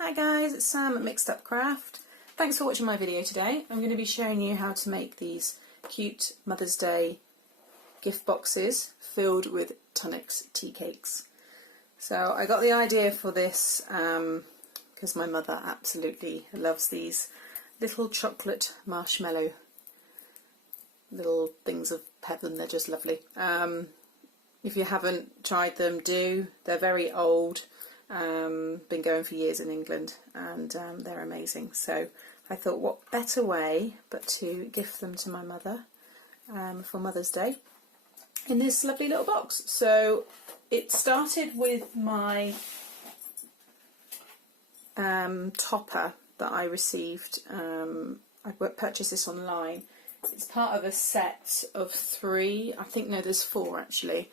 Hi guys, it's Sam at Mixed Up Craft. Thanks for watching my video today. I'm going to be showing you how to make these cute Mother's Day gift boxes filled with Tunnock's tea cakes. So I got the idea for this because my mother absolutely loves these little chocolate marshmallow little things of heaven. They're just lovely. If you haven't tried them, do. They're very old. Been going for years in England, and they're amazing. So I thought, what better way but to gift them to my mother for Mother's Day in this lovely little box. So it started with my topper that I received. I purchased this online. It's part of a set of 3. I think, no, there's 4 actually.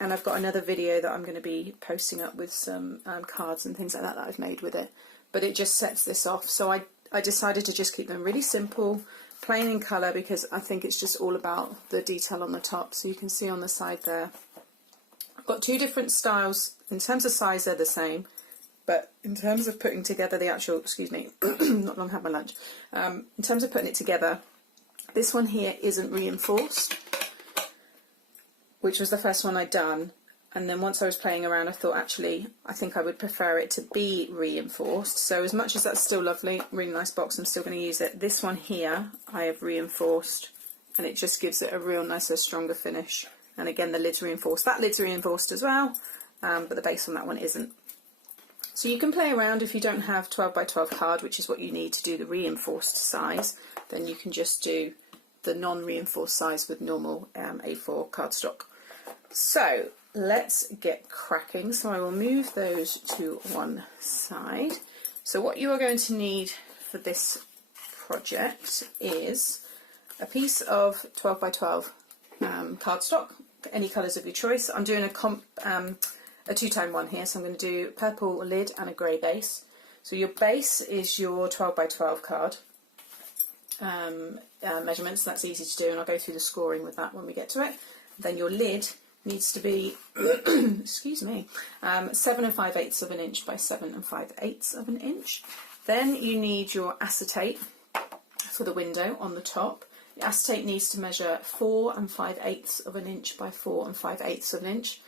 And I've got another video that I'm going to be posting up with some cards and things like that I've made with it. But it just sets this off. So I decided to just keep them really simple, plain in colour, because I think it's just all about the detail on the top. So you can see on the side there, I've got 2 different styles. In terms of size, they're the same. But in terms of putting together the actual, excuse me, not long had my lunch. In terms of putting it together, this one here isn't reinforced, which was the first one I'd done, and then once I was playing around I thought actually I think I would prefer it to be reinforced. So as much as that's still lovely, really nice box, I'm still going to use it. This one here I have reinforced, and it just gives it a real nicer, stronger finish. And again, the lid's reinforced. That lid's reinforced as well, but the base on that one isn't. So you can play around. If you don't have 12 by 12 card, which is what you need to do the reinforced size, then you can just do the non-reinforced size with normal A4 cardstock. So let's get cracking. So I will move those to one side. So what you are going to need for this project is a piece of 12 by 12 cardstock, any colours of your choice. I'm doing a two-tone one here, so I'm going to do purple lid and a grey base. So your base is your 12 by 12 card measurements. That's easy to do, and I'll go through the scoring with that when we get to it. Then your lid needs to be excuse me, 7 5/8 of an inch by 7 5/8 of an inch. Then you need your acetate for the window on the top. The acetate needs to measure 4 5/8 of an inch by 4 5/8 of an inch.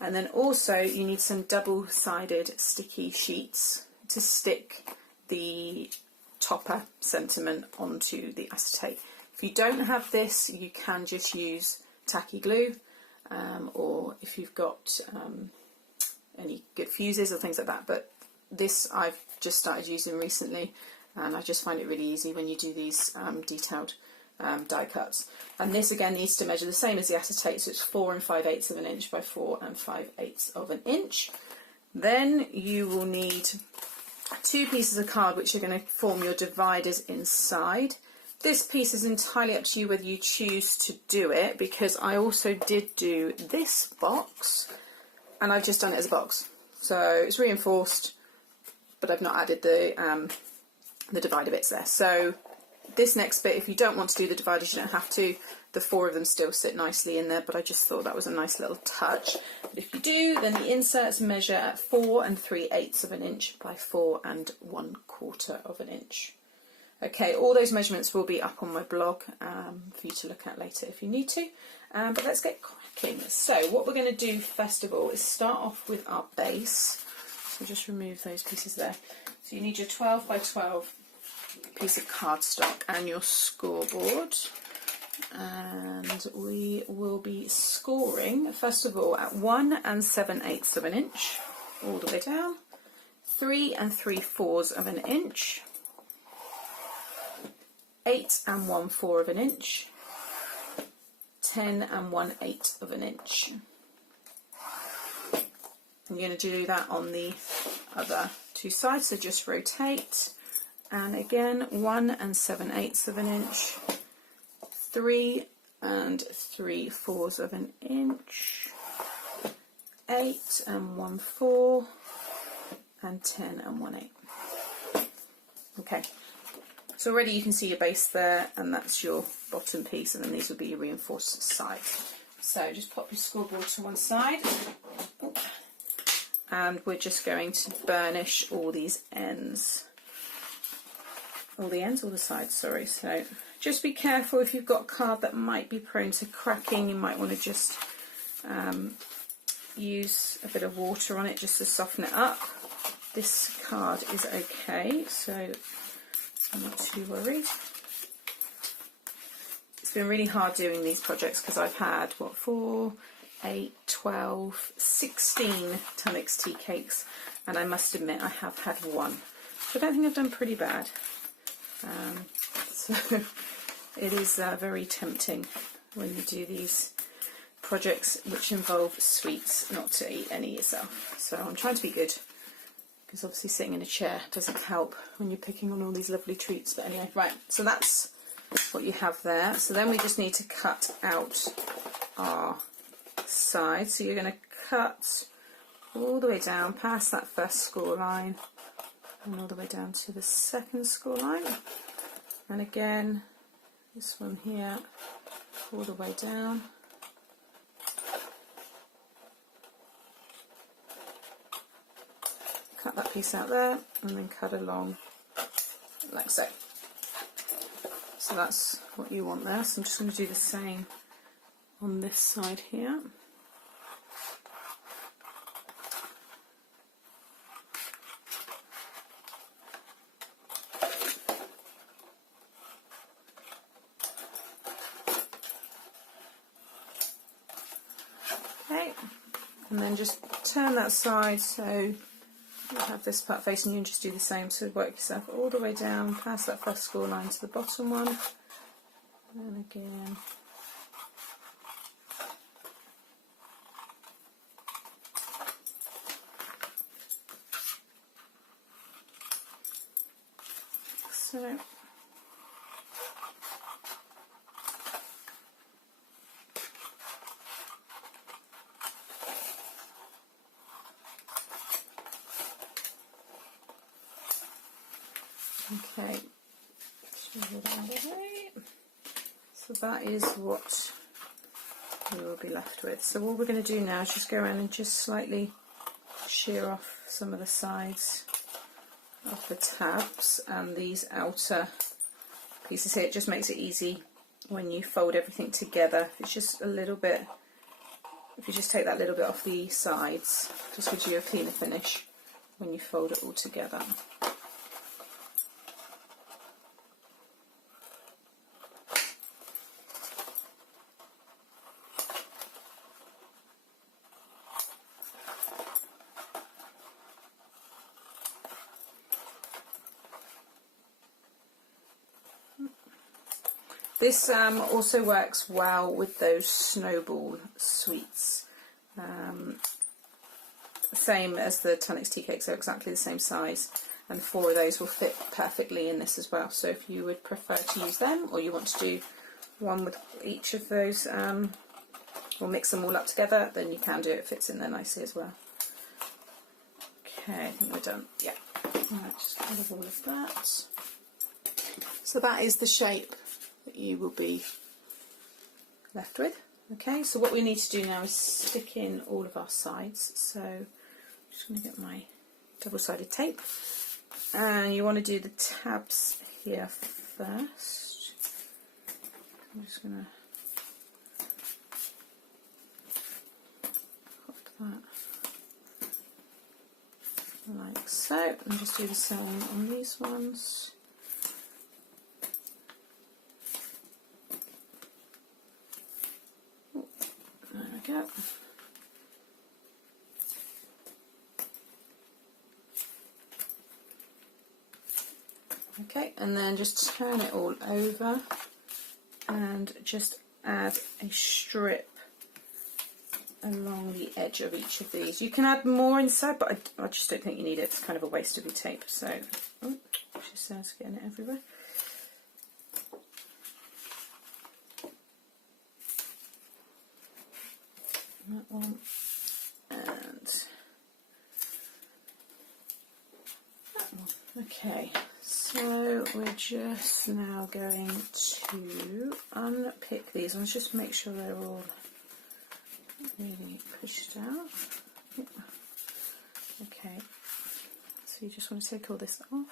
And then also you need some double-sided sticky sheets to stick the topper sentiment onto the acetate. If you don't have this, you can just use tacky glue, or if you've got any good fuses or things like that. But this I've just started using recently, and I just find it really easy when you do these detailed die cuts. And this again needs to measure the same as the acetate, so it's 4 5/8 of an inch by 4 5/8 of an inch. Then you will need 2 pieces of card which are going to form your dividers inside. This piece is entirely up to you whether you choose to do it, because I also did do this box and I've just done it as a box. So it's reinforced, but I've not added the divider bits there. So this next bit, if you don't want to do the dividers, you don't have to. The 4 of them still sit nicely in there, but I just thought that was a nice little touch. But if you do, then the inserts measure at 4 3/8 of an inch by 4 1/4 of an inch. Okay, all those measurements will be up on my blog for you to look at later if you need to. But let's get cracking. So what we're going to do first of all is start off with our base. So just remove those pieces there. So you need your 12 by 12 piece of cardstock and your scoreboard. And we will be scoring first of all at 1 7/8 of an inch all the way down, 3 3/4 of an inch, 8 1/4 of an inch, 10 1/8 of an inch. I'm going to do that on the other 2 sides, so just rotate. And again, 1 7/8 of an inch, 3 3/4 of an inch, 8 1/4, and 10 1/8. Okay, so already you can see your base there, and that's your bottom piece, and then these will be your reinforced sides. So just pop your scoreboard to one side. and we're just going to burnish all these ends. All the sides, sorry. So just be careful if you've got a card that might be prone to cracking. You might want to just use a bit of water on it just to soften it up. This card is okay, so I'm not too worried. It's been really hard doing these projects because I've had, 4, 8, 12, 16 Tunnock's tea cakes, and I must admit I have had one. So I don't think I've done pretty bad. So it is very tempting when you do these projects which involve sweets not to eat any yourself. So I'm trying to be good, because obviously sitting in a chair doesn't help when you're picking on all these lovely treats. But anyway, right, so that's what you have there. So then we just need to cut out our sides. So you're going to cut all the way down past that first score line and all the way down to the second score line, and again this one here all the way down. Cut that piece out there and then cut along like so. So that's what you want there. So I'm just going to do the same on this side here. Okay, and then just turn that side so you have this part facing you, and just do the same. So work yourself all the way down past that first score line to the bottom one, and again so. Okay, so that is what we will be left with. So all we're going to do now is just go around and just slightly shear off some of the sides of the tabs and these outer pieces here. It just makes it easy when you fold everything together. It's just a little bit, if you just take that little bit off the sides, just gives you a cleaner finish when you fold it all together. This also works well with those snowball sweets. Same as the Tunnock's tea cakes, so exactly the same size, and 4 of those will fit perfectly in this as well. So if you would prefer to use them, or you want to do one with each of those, or mix them all up together, then you can do it. It fits in there nicely as well. Okay, I think we're done. Yeah. Right, just get rid of all of that. So that is the shape that you will be left with. Okay, so what we need to do now is stick in all of our sides. So I'm just going to get my double-sided tape, and you want to do the tabs here first. I'm just going to pop that like so, and just do the same on these ones. There we go. Okay, and then just turn it all over and just add a strip along the edge of each of these. You can add more inside, but I just don't think you need it. It's kind of a waste of your tape. So, oh, she says getting it everywhere. That one, and that one. Okay, so we're just now going to unpick these ones, just to make sure they're all really pushed out. So you just want to take all this off.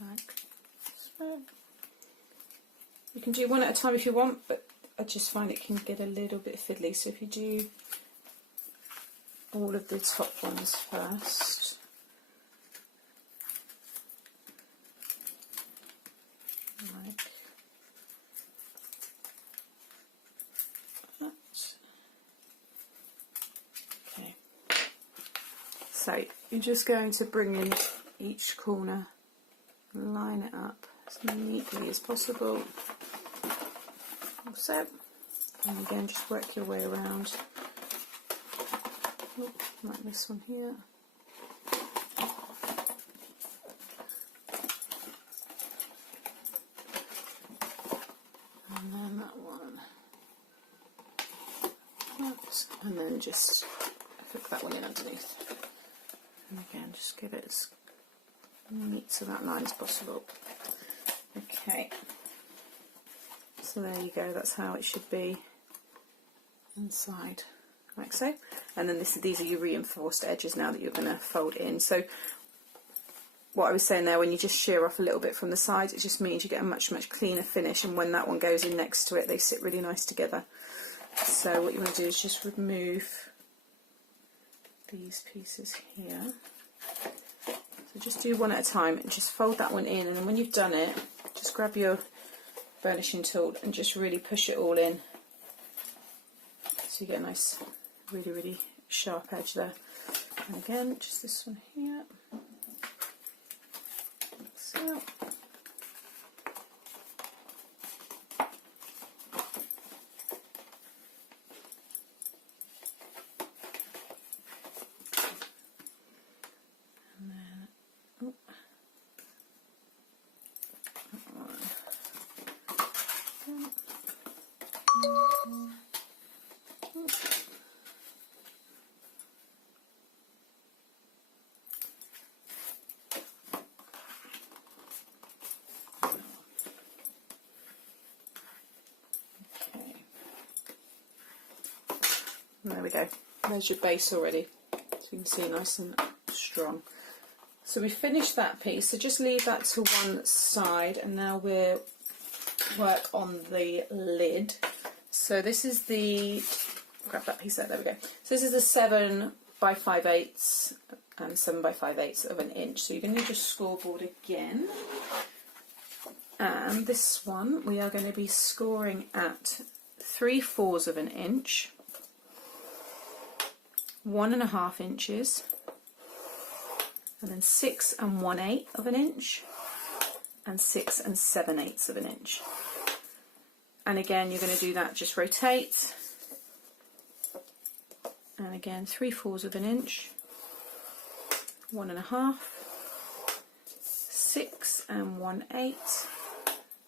Like so. You can do one at a time if you want, but I just find it can get a little bit fiddly. So if you do all of the top ones first. Like that. Okay. So you're just going to bring in each corner, line it up as neatly as possible. So, and again, just work your way around. Oh, like this one here. And then that one. Oops. And then just hook that one in underneath. And again, just get it as neat to that line as possible. Okay. So there you go, that's how it should be inside, like so. And then these are your reinforced edges now that you're going to fold in. So what I was saying there, when you just shear off a little bit from the sides, it just means you get a much cleaner finish, and when that one goes in next to it, they sit really nice together. So what you want to do is just remove these pieces here. So just do one at a time and just fold that one in, and then when you've done it, just grab your burnishing tool and just really push it all in, so you get a nice really sharp edge there. And again, just this one here, like so. And then, oh, that one. And there we go. There's your base already. So you can see nice and strong. So we finished that piece. So just leave that to one side, and now we'll work on the lid. So this is the, grab that piece there, there we go. So this is the 7 by 5/8 and 7 by 5/8 of an inch. So you're going to need your scoreboard again. And this one we are going to be scoring at 3/4 of an inch, 1.5 inches, and then 6 1/8 of an inch, and 6 7/8 of an inch. And again, you're going to do that, just rotate, and again 3/4 of an inch, 1.5, 6 1/8,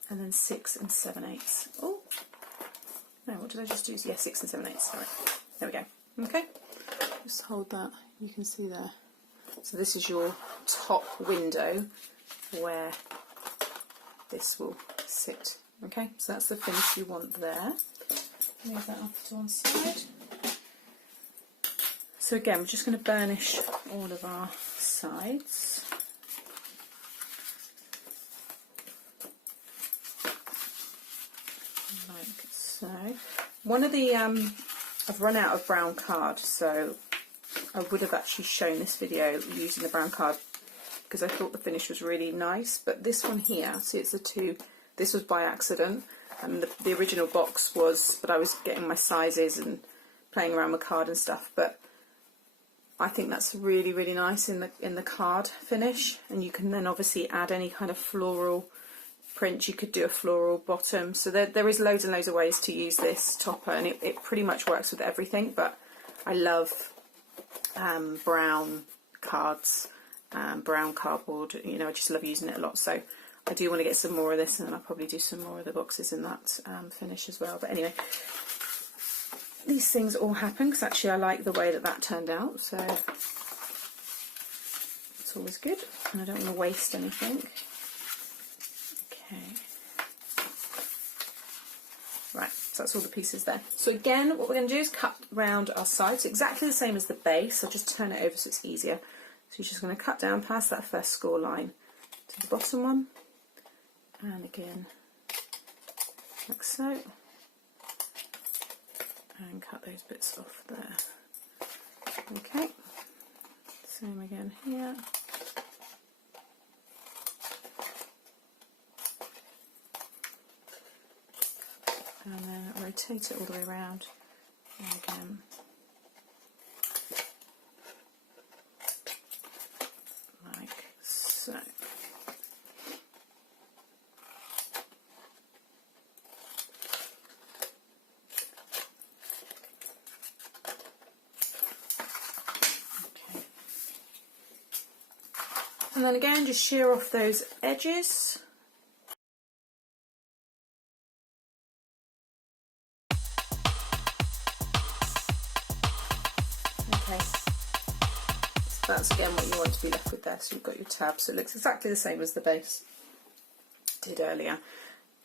and then 6 7/8. Oh, no, what did I just do? Yeah, 6 7/8, sorry. There we go. Okay, just hold that, you can see there. So this is your top window where this will sit. Okay, so that's the finish you want there. Move that off to one side. So again, we're just going to burnish all of our sides. Like so. One of the, I've run out of brown card, so I would have actually shown this video using the brown card because I thought the finish was really nice, but this one here, see it's the two, this was by accident, and the original box was, but I was getting my sizes and playing around with card and stuff, but I think that's really nice in the card finish, and you can then obviously add any kind of floral print. You could do a floral bottom, so there is loads and loads of ways to use this topper, and it pretty much works with everything, but I love brown cards, brown cardboard, you know, I just love using it a lot, so I do want to get some more of this, and then I'll probably do some more of the boxes in that finish as well. But anyway, these things all happen because actually I like the way that turned out, so it's always good, and I don't want to waste anything. Okay. Right, So that's all the pieces there. So again, what we're going to do is cut round our sides, exactly the same as the base. I'll just turn it over so it's easier. So you're just going to cut down past that first score line to the bottom one, and again like so, and cut those bits off there. Okay, same again here. And then rotate it all the way around, and again like so. Okay. And then again, just shear off those edges. Okay, so that's again what you want to be left with there. So you've got your tab, so it looks exactly the same as the base did earlier.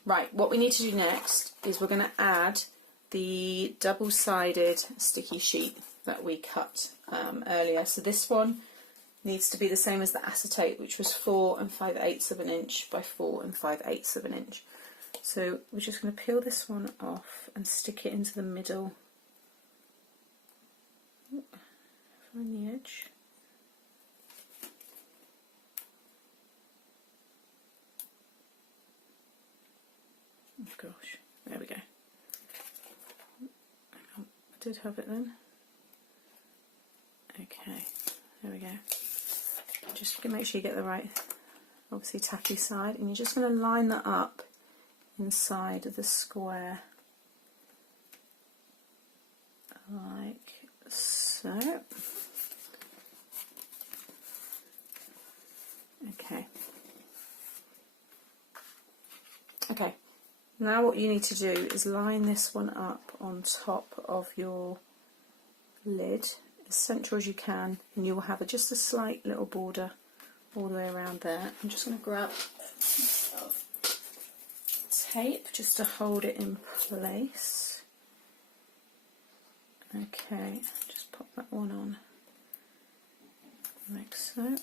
Right, what we need to do next is we're going to add the double-sided sticky sheet that we cut earlier. So this one needs to be the same as the acetate, which was 4 5/8 of an inch by 4 5/8 of an inch. So we're just going to peel this one off and stick it into the middle. Find the edge. Oh gosh, there we go. I did have it then. Okay, there we go. Just make sure you get the right, obviously, tacky side, and you're just going to line that up inside of the square like so. Okay, now what you need to do is line this one up on top of your lid as central as you can, and you will have just a slight little border all the way around there. I'm just going to grab tape just to hold it in place. Okay, just pop that one on like so.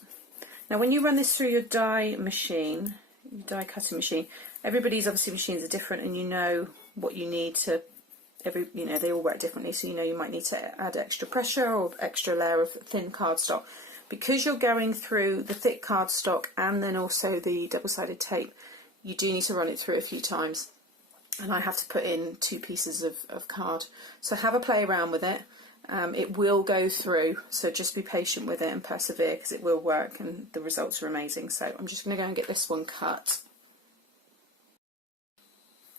Now when you run this through your die machine, your die cutting machine, everybody's obviously machines are different, and you know what you need to, they all work differently, so you might need to add extra pressure or extra layer of thin cardstock. Because you're going through the thick cardstock and then also the double-sided tape, you do need to run it through a few times, and I have to put in 2 pieces of card. So have a play around with it. It will go through, so just be patient with it and persevere, because it will work and the results are amazing. So I'm just going to go and get this one cut.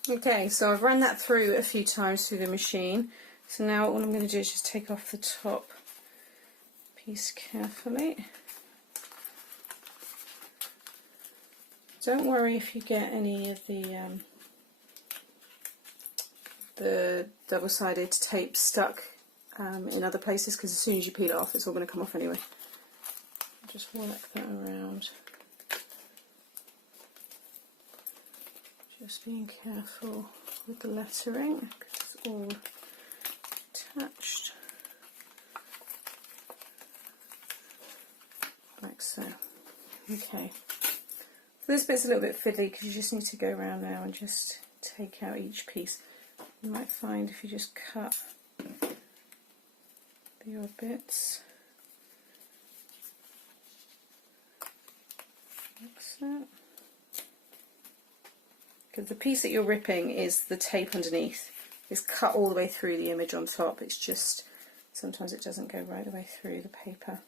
Okay, so I've run that through a few times through the machine. So now all I'm going to do is just take off the top piece carefully. Don't worry if you get any of the double-sided tape stuck in other places, because as soon as you peel it off, it's all going to come off anyway. Just work that around. Just being careful with the lettering, because it's all attached. Like so. Okay. So this bit's a little bit fiddly, because you just need to go around now and just take out each piece. You might find if you just cut the odd bits like so. Because the piece that you're ripping is the tape underneath. It's cut all the way through the image on top. It's just sometimes it doesn't go right the way through the paper.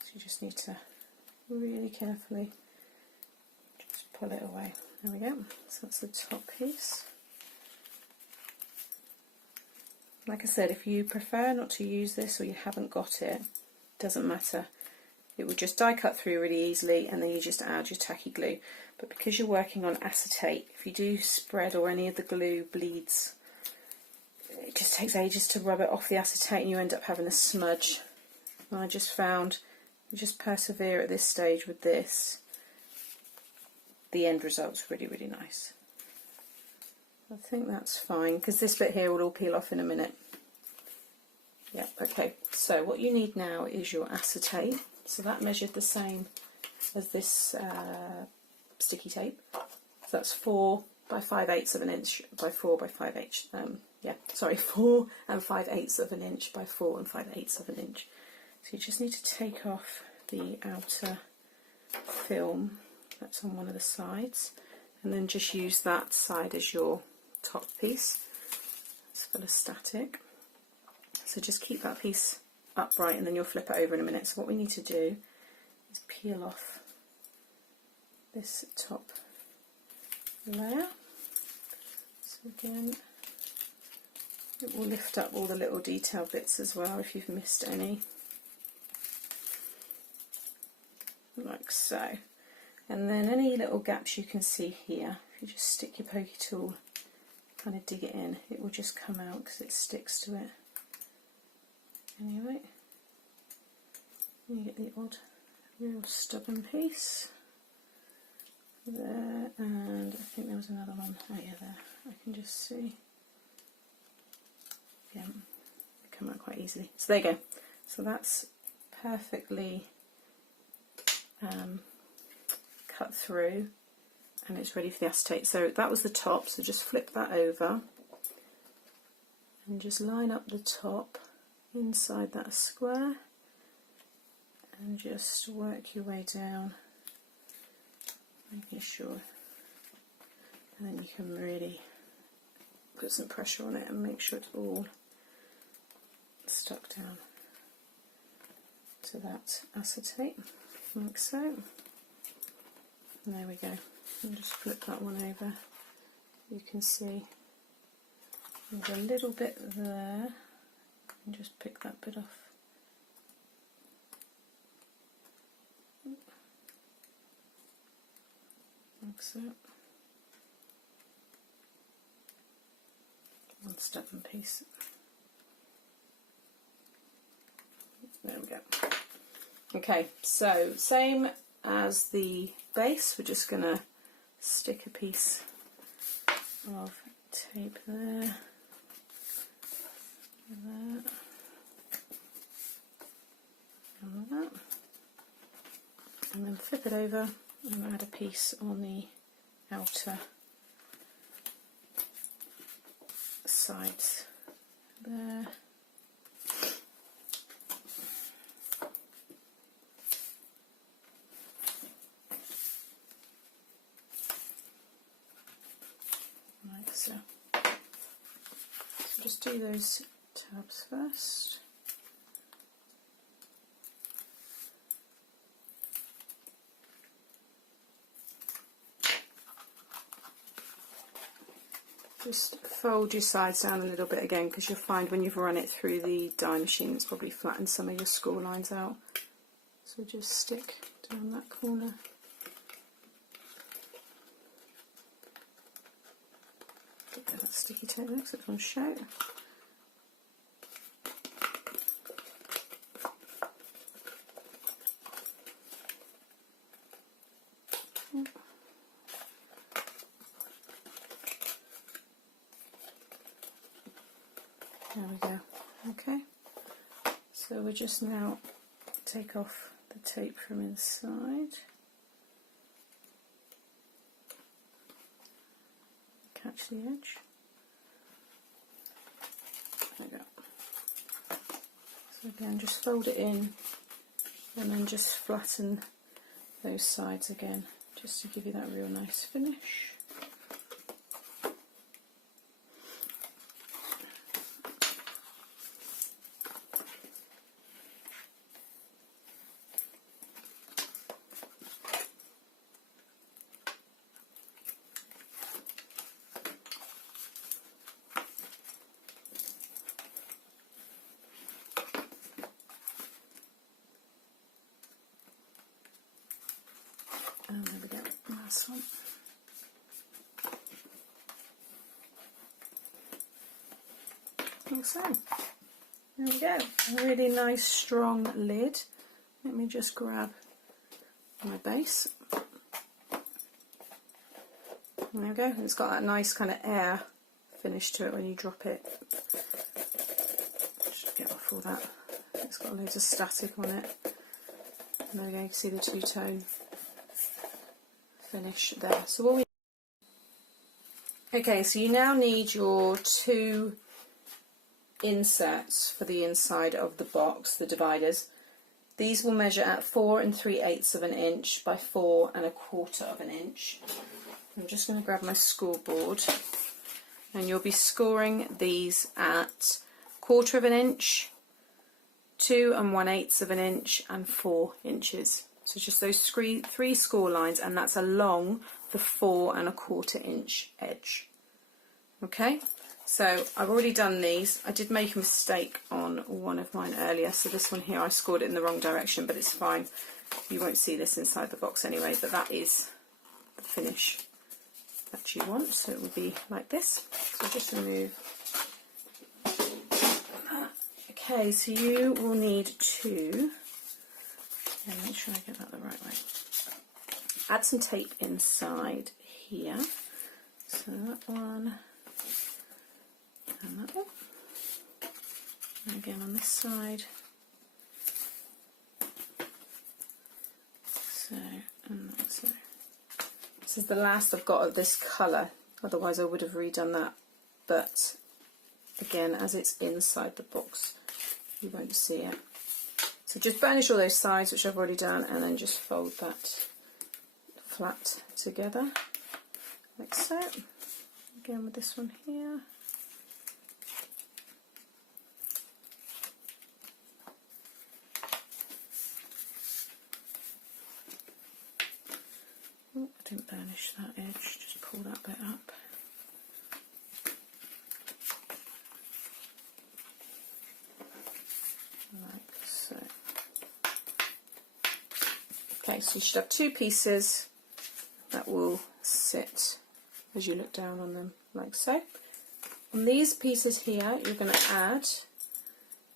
So you just need to really carefully just pull it away. There we go. So that's the top piece. Like I said, if you prefer not to use this or you haven't got it, doesn't matter. It will just die cut through really easily, and then you just add your tacky glue. But because you're working on acetate, if you do spread or any of the glue bleeds, it just takes ages to rub it off the acetate and you end up having a smudge. And I just found, you just persevere at this stage with this, the end result's really, really nice. I think that's fine, because this bit here will all peel off in a minute. Yeah, okay, so what you need now is your acetate. So that measured the same as this sticky tape. So that's 4 by 5/8 of an inch by 4 by 5/8. 4 and 5/8 of an inch by 4 and 5/8 of an inch. So you just need to take off the outer film that's on one of the sides, and then just use that side as your top piece. It's full of static. So just keep that piece upright, and then you'll flip it over in a minute. So what we need to do is peel off this top layer. So again, it will lift up all the little detail bits as well if you've missed any, like so. And then any little gaps you can see here, if you just stick your pokey tool, kind of dig it in, it will just come out because it sticks to it. Anyway, you get the odd real stubborn piece there, and I think there was another one. Oh yeah, there. I can just see. Yeah, they come out quite easily. So there you go. So that's perfectly cut through, and it's ready for the acetate. So that was the top, so just flip that over and just line up the top inside that square and just work your way down, making sure, and then you can really put some pressure on it and make sure it's all stuck down to that acetate, like so. And there we go. And just flip that one over. You can see there's a little bit there, and just pick that bit off. Like so. One stubborn piece. There we go. Okay, so same as the base, we're just going to stick a piece of tape there, and that, and then flip it over and add a piece on the outer sides there. Like so. So just do those tabs first. Just fold your sides down a little bit again, because you'll find when you've run it through the die machine it's probably flattened some of your score lines out. So just stick down that corner. Get that sticky tape there because it's on show. There we go. Okay, so we just now take off the tape from inside, catch the edge. There we go. So again, just fold it in and then just flatten those sides again, just to give you that real nice finish. And there we go, last one. Like so. There we go, a really nice strong lid. Let me just grab my base. There we go, and it's got that nice kind of air finish to it when you drop it. Just get off all that. It's got loads of static on it. And there we go, you can see the two-tone finish there. So what we okay, so you now need your 2 inserts for the inside of the box, the dividers. These will measure at 4 3/8 of an inch by 4 1/4 of an inch. I'm just going to grab my scoreboard, and you'll be scoring these at 1/4 of an inch, 2 1/8 of an inch, and 4 inches. So just those three score lines, and that's along the 4 1/4 inch edge. Okay, so I've already done these. I did make a mistake on one of mine earlier, so this one here I scored it in the wrong direction, but it's fine. You won't see this inside the box anyway, but that is the finish that you want. So it would be like this. So just remove that. Okay, so you will need to, make sure I get that the right way, add some tape inside here. So that one and that one, and again on this side. So, and that's so. This is the last I've got of this colour, otherwise I would have redone that, but again, as it's inside the box, you won't see it. So just burnish all those sides, which I've already done, and then just fold that flat together, like so. Again with this one here. Oh, I didn't burnish that edge, just pull that bit up. Like so. Okay, so you should have 2 pieces that will sit as you look down on them, like so. On these pieces here, you're going to add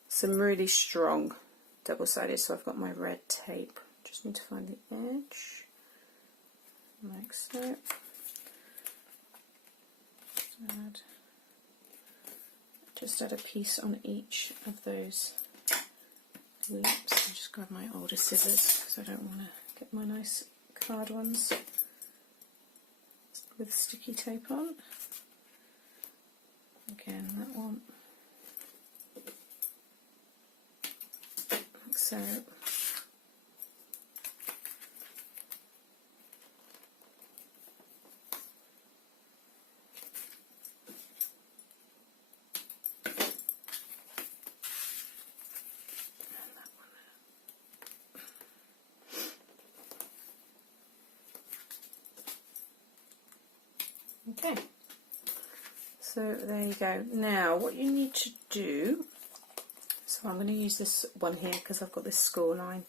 some really strong double-sided, so I've got my red tape. Just need to find the edge, like so. Just add a piece on each of those loops. I'll just grab my older scissors because I don't want to get my nice card ones with sticky tape on. Again, that one, like so. Okay, so there you go. Now what you need to do, so I'm going to use this one here because I've got this score line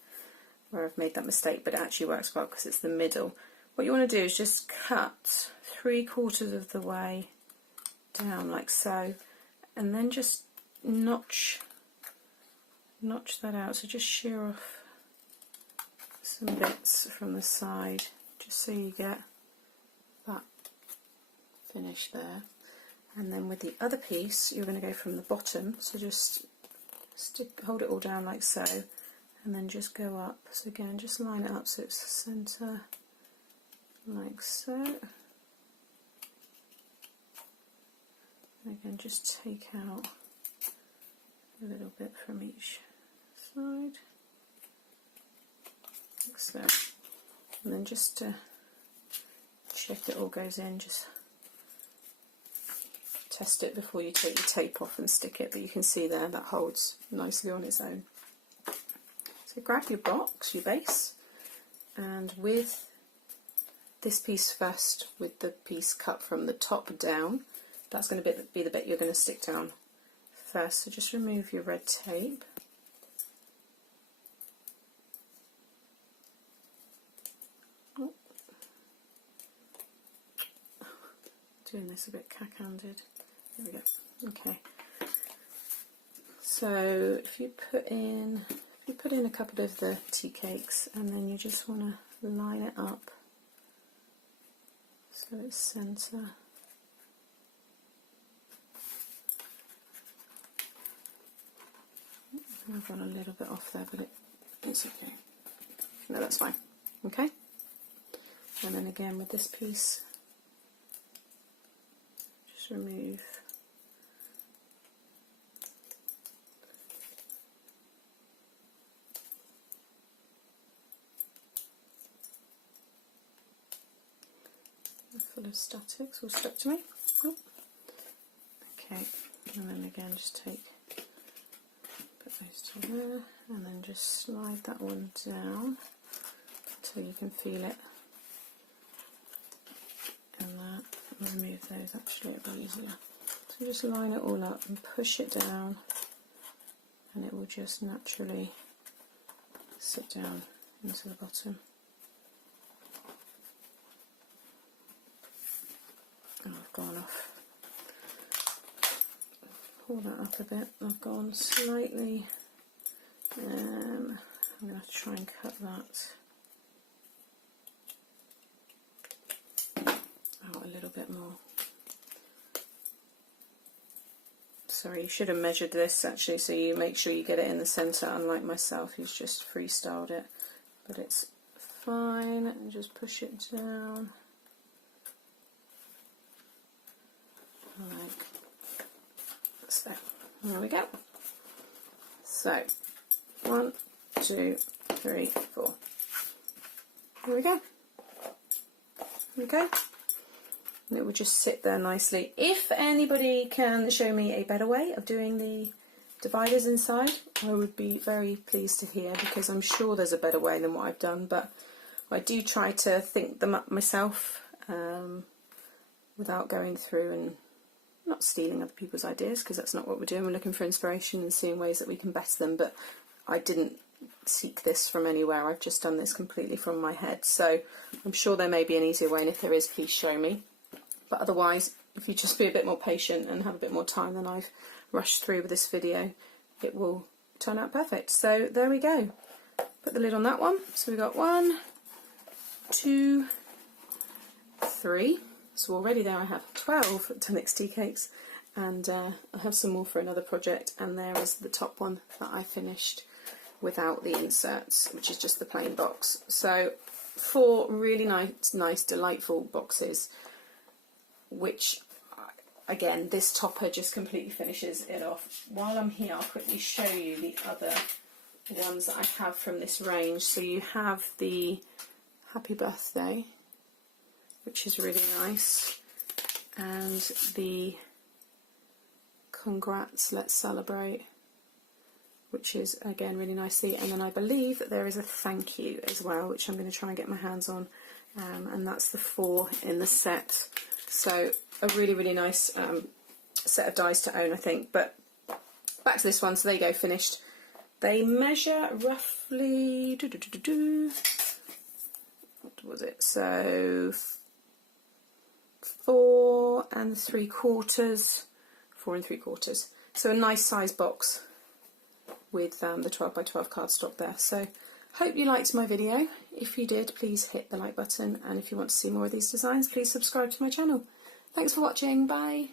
where I've made that mistake, but it actually works well because it's the middle. What you want to do is just cut 3/4 of the way down like so, and then just notch that out. So just shear off some bits from the side just so you get that finish there. And then with the other piece you're going to go from the bottom, so just hold it all down like so, and then just go up. So again, just line it up so it's the centre, like so. And again, just take out a little bit from each side, like so. And then just to check it all goes in, just test it before you take your tape off and stick it, but you can see there that holds nicely on its own. So grab your box, your base, and with this piece first, with the piece cut from the top down, that's going to be the bit you're going to stick down first. So just remove your red tape. Oh. Doing this a bit cack-handed. There we go. Okay. So if you put in a couple of the tea cakes, and then you just want to line it up so it's centre. I've gone a little bit off there, but it's okay. No, that's fine. Okay. And then again with this piece, just remove full of statics all stuck to me. Oh. Okay, and then again just put those two there, and then just slide that one down until you can feel it. And that, and remove those, actually it'll be easier. So just line it all up and push it down, and it will just naturally sit down into the bottom. Oh, I've gone off. Pull that up a bit. I've gone slightly. I'm going to have to try and cut that out a little bit more. Sorry, you should have measured this actually, so you make sure you get it in the centre, unlike myself who's just freestyled it. But it's fine, and just push it down. Like so. There we go. So 1, 2, 3, 4. There we go. Okay. And it will just sit there nicely. If anybody can show me a better way of doing the dividers inside, I would be very pleased to hear, because I'm sure there's a better way than what I've done, but I do try to think them up myself without going through and not stealing other people's ideas, because that's not what we're doing. We're looking for inspiration and seeing ways that we can best them, but I didn't seek this from anywhere. I've just done this completely from my head, so I'm sure there may be an easier way, and if there is, please show me. But otherwise, if you just be a bit more patient and have a bit more time than I've rushed through with this video, it will turn out perfect. So there we go. Put the lid on that one. So we've got 1, 2, 3. So already there I have 12 Tunnock tea cakes, and I have some more for another project, and there is the top one that I finished without the inserts, which is just the plain box. So 4 really nice, delightful boxes, which, again, this topper just completely finishes it off. While I'm here, I'll quickly show you the other ones that I have from this range. So you have the Happy Birthday, which is really nice, and the Congrats, Let's Celebrate, which is again really nicely, and then I believe that there is a Thank You as well, which I'm going to try and get my hands on, and that's the 4 in the set. So a really nice set of dies to own, I think. But back to this one. So there you go, finished. They measure roughly, what was it, so 4 3/4, 4 3/4. So a nice size box with the 12 by 12 cardstock there. So hope you liked my video. If you did, please hit the like button, and if you want to see more of these designs, please subscribe to my channel. Thanks for watching. Bye.